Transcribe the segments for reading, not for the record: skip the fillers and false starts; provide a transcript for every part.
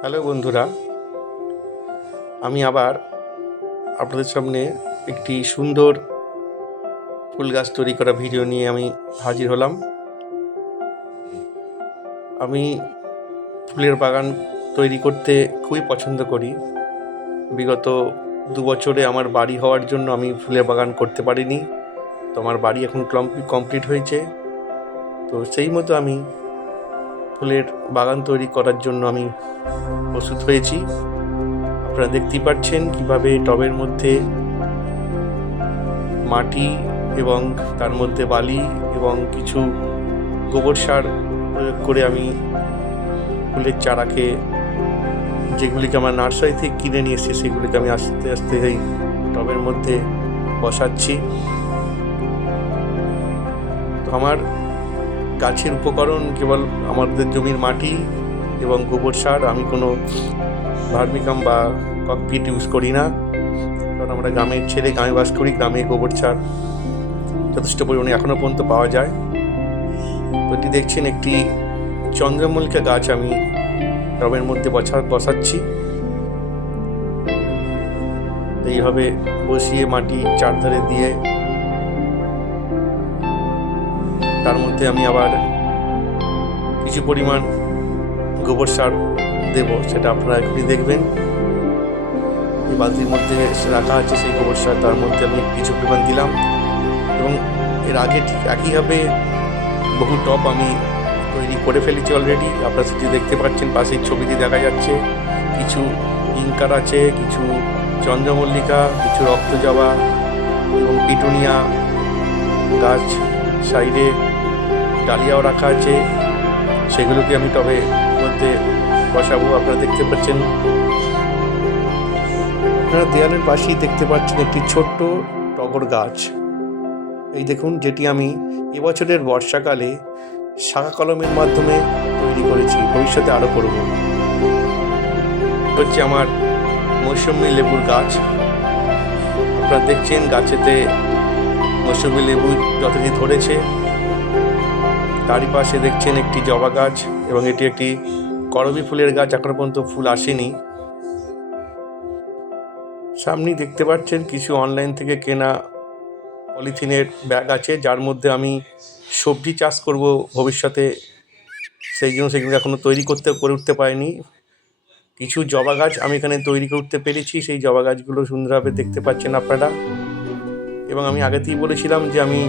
Hello বন্ধুরা, আমি আবার আপনাদের সামনে একটি সুন্দর ফুল গাছ তৈরি করা ভিডিও নিয়ে আমি হাজির হলাম। আমি ফুলের বাগান তৈরি করতে খুবই পছন্দ করি। বিগত 2 বছরে আমার বাড়ি হওয়ার জন্য আমি ফুলের বাগান করতে পারিনি, তো আমার বাড়ি এখন কমপ্লিট হয়েছে। তো সেই মতো আমি ফুলের বাগান তৈরি করার জন্য আমি প্রস্তুত হয়েছি। আপনারা দেখতেই পাচ্ছেন কীভাবে টবের মধ্যে মাটি এবং তার মধ্যে বালি এবং কিছু গোবর সার প্রয়োগ করে আমি ফুলের চারাকে, যেগুলিকে আমরা নার্সারি থেকে কিনে নিয়ে এসেছি, সেগুলিকে আমি আস্তে আস্তে এই টবের মধ্যে বসাচ্ছি। তো আমার গাছের উপকরণ কেবল আমাদের জমির মাটি এবং গোবর সার। আমি কোনো ভার্মিকাম বা ককপিট ইউজ করি না, কারণ আমরা গ্রামের ছেলে, গ্রামে বাস করি। গ্রামে গোবর সার যথেষ্ট পরিমাণে এখনও পর্যন্ত পাওয়া যায়। তো এটি দেখছেন একটি চন্দ্রমল্লিকা গাছ আমি টবের মধ্যে বসাচ্ছি। এইভাবে বসিয়ে মাটি চারধারে দিয়ে তার মধ্যে আমি আবার কিছু পরিমাণ গোবর সার দেব, সেটা আপনারা এখনই দেখবেন। এই বালতির মধ্যে রাখা আছে সেই গোবর সার, তার মধ্যে আমি কিছু পরিমাণ দিলাম। এবং এর আগে ঠিক একইভাবে বহু টব আমি তৈরি করে ফেলেছি অলরেডি। আপনারা সেটি দেখতে পাচ্ছেন, পাশের ছবিতে দেখা যাচ্ছে কিছু ইনকার আছে, কিছু চন্দ্রমল্লিকা, কিছু রক্তজবা এবং পিটুনিয়া গাছ, সাইডে ডালিয়াও রাখা আছে। সেগুলোকে আমি টবের মধ্যে বসাবো। আপনারা দেখতে পাচ্ছেন, আপনারা দেয়ালের পাশেই দেখতে পাচ্ছেন একটি ছোট্ট টগর গাছ। এই দেখুন, যেটি আমি এবছরের বর্ষাকালে শাখা কলমের মাধ্যমে তৈরি করেছি, ভবিষ্যতে আরও করব। হচ্ছে আমার মৌসুমি লেবুর গাছ। আপনারা দেখছেন গাছেতে মৌসুমি লেবু যতটি ধরেছে। তারই পাশে দেখছেন একটি জবা গাছ, এবং এটি একটি করবী ফুলের গাছ, এখনো পর্যন্ত ফুল আসেনি। সামনেই দেখতে পাচ্ছেন কিছু অনলাইন থেকে কেনা পলিথিনের ব্যাগ আছে, যার মধ্যে আমি সবজি চাষ করব ভবিষ্যতে। সেই জন্য সেগুলো এখনও করে উঠতে পারিনি। কিছু জবা গাছ আমি এখানে তৈরি করতে পেরেছি, সেই জবা গাছগুলো সুন্দরভাবে দেখতে পাচ্ছেন আপনারা। এবং আমি আগেতেই বলেছিলাম যে আমি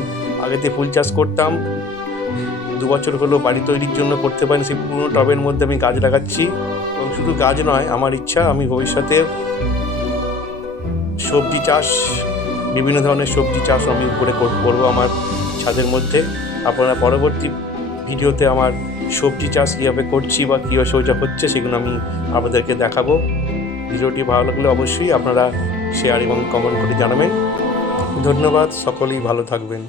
আগেতে ফুল চাষ করতাম, 2 বছর হলো বাড়ি তৈরির জন্য করতে পারিনি। সেই পুরনো টবের মধ্যে আমি গাছ লাগাচ্ছি। এবং শুধু গাছ নয়, আমার ইচ্ছা আমি ভবিষ্যতে সবজি চাষ, বিভিন্ন ধরনের সবজি চাষ আমি উপরে করবো আমার ছাদের মধ্যে। আপনারা পরবর্তী ভিডিওতে আমার সবজি চাষ কীভাবে করছি বা কীভাবে সবজি হচ্ছে সেগুলো আমি আপনাদেরকে দেখাবো। ভিডিওটি ভালো লাগলে অবশ্যই আপনারা শেয়ার এবং কমেন্ট করে জানাবেন। ধন্যবাদ, সকলেই ভালো থাকবেন।